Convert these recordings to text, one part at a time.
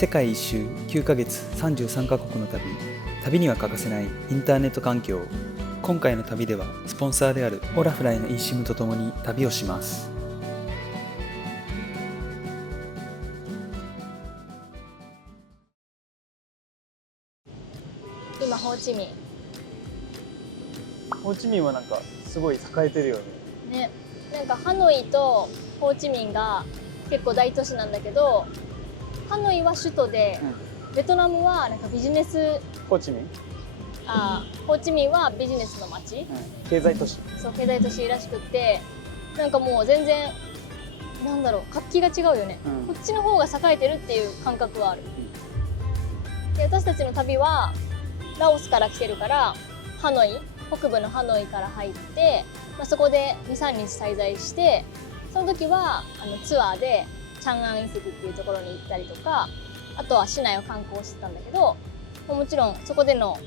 世界一周9ヶ月33カ国の旅には欠かせないインターネット環境。今回の旅ではスポンサーであるオラフライの eSIM とともに旅をします。今ホーチミン。ホーチミンはなんかすごい栄えてるよね。ね、なんかハノイとホーチミンが結構大都市なんだけど、ハノイは首都で、ベトナムはなんかビジネス。ホーチミン？ホーチミンはビジネスの街、経済都市。そう、経済都市らしくって、なんかもう全然なんだろう、活気が違うよね、こっちの方が栄えてるっていう感覚はある、で私たちの旅はラオスから来てるからハノイ、北部のハノイから入って、そこで 2,3 日滞在して、その時はツアーでチャンアン遺跡っていうところに行ったりとか、あとは市内を観光してたんだけど、もちろんそこでの、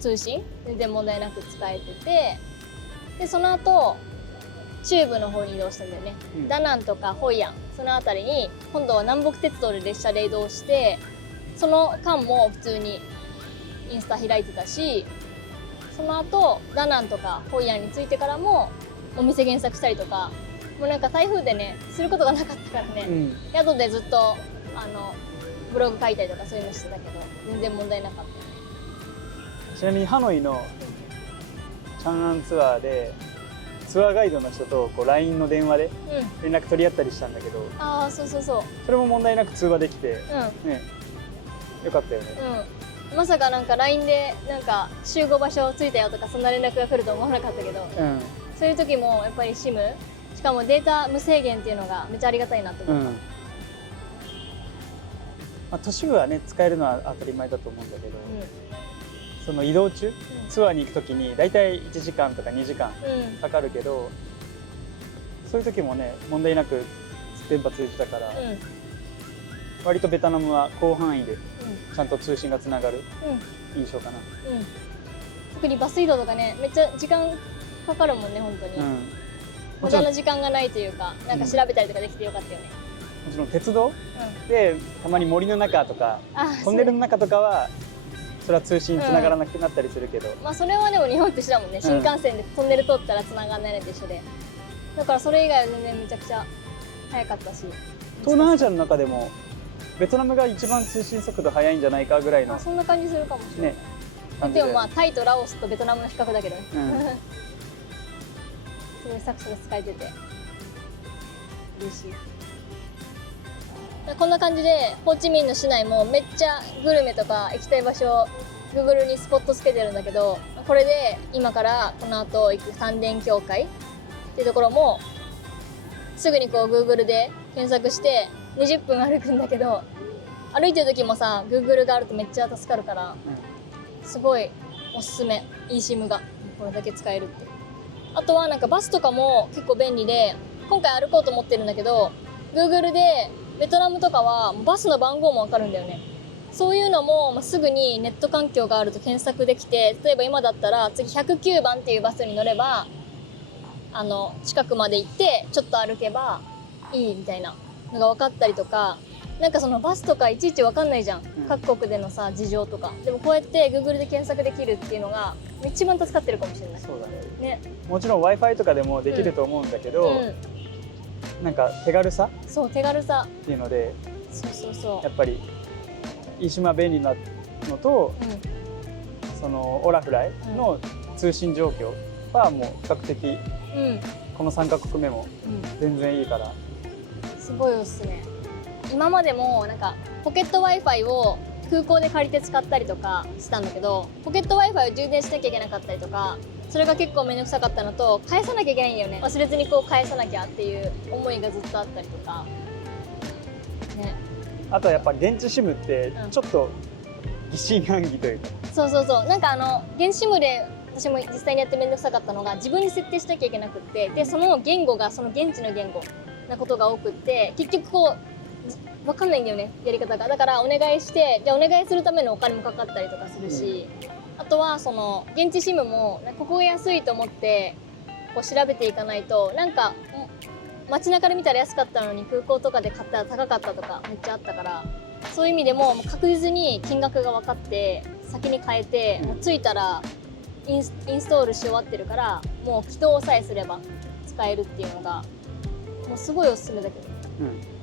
通信全然問題なく使えてて、でその後中部の方に移動したんだよね、ダナンとかホイアン、その辺りに今度は南北鉄道で列車で移動して、その間も普通にインスタ開いてたし、その後ダナンとかホイアンに着いてからもお店検索したりとか、もうなんか台風でねすることがなかったからね、宿でずっとブログ書いたりとかそういうのしてたけど全然問題なかったよね。ちなみにハノイのチャンアンツアーでツアーガイドの人とこう LINE の電話で連絡取り合ったりしたんだけど、そうそうそう、それも問題なく通話できて、ね、よかったよね。まさかなんか LINE でなんか集合場所着いたよとかそんな連絡が来ると思わなかったけど、そういう時もやっぱり SIM、 しかもデータ無制限っていうのがめっちゃありがたいなと思った、都市部はね使えるのは当たり前だと思うんだけど、その移動中、ツアーに行く時にだいたい1時間とか2時間かかるけど、そういう時もね問題なく電波通じたから、割とベトナムは広範囲でちゃんと通信がつながる印象かな。特にバス移動とかねめっちゃ時間かかるもんね、本当に、無駄な時間がないというか、なんか調べたりとかできてよかったよね。もちろん鉄道でたまに森の中とかトンネルの中とかはそれは通信つながらなくなったりするけど、それはでも日本と一緒だもんね、新幹線でトンネル通ったらつながらないのと一緒で、だからそれ以外は全然めちゃくちゃ早かったし、東南アジアの中でもベトナムが一番通信速度速いんじゃないかぐらいの、そんな感じするかもしれない、でもタイとラオスとベトナムの比較だけどね、すごいサクサク使えてて嬉しい。こんな感じでホーチミンの市内もめっちゃグルメとか行きたい場所を Google にスポットつけてるんだけど、これで今からこの後行く三殿教会っていうところもすぐにこう Google で検索して20分歩くんだけど、歩いてる時もさ Google があるとめっちゃ助かるから、すごいおすすめ、eSIM がこれだけ使えるって。あとはなんかバスとかも結構便利で、今回歩こうと思ってるんだけど Google でベトナムとかはバスの番号もわかるんだよね。そういうのもすぐにネット環境があると検索できて、例えば今だったら次109番っていうバスに乗れば近くまで行ってちょっと歩けばいいみたいなのが分かったりとか、なんかそのバスとかいちいち分かんないじゃん、各国でのさ事情とか。でもこうやって Google で検索できるっていうのが一番助かってるかもしれない。そうだね。もちろん Wi-Fi とかでもできると思うんだけど、なんか手軽さ、手軽さっていうので、そうやっぱりeSIMは便利なのと、そのオラフライの通信状況はもう比較的、この3カ国目も全然いいから、すごいおすすめ。今までもなんかポケット Wi-Fi を空港で借りて使ったりとかしたんだけど、ポケット Wi-Fi を充電しなきゃいけなかったりとか、それが結構面倒くさかったのと、返さなきゃいけないんだよね、忘れずにこう返さなきゃっていう思いがずっとあったりとかね。あとはやっぱ現地 SIM ってちょっと疑心暗鬼というか、なんか現地 SIM で私も実際にやって面倒くさかったのが、自分に設定しなきゃいけなくって、でその言語がその現地の言語なことが多くって、結局こう分かんないんだよね、やり方が。だからお願いして、お願いするためのお金もかかったりとかするし、あとはその現地 SIM もここが安いと思ってこう調べていかないと、なんか街中で見たら安かったのに空港とかで買ったら高かったとかめっちゃあったから、そういう意味でももう確実に金額が分かって先に変えて、もう着いたらインストールし終わってるからもう起動さえすれば使えるっていうのがもうすごいおすすめだけど。うん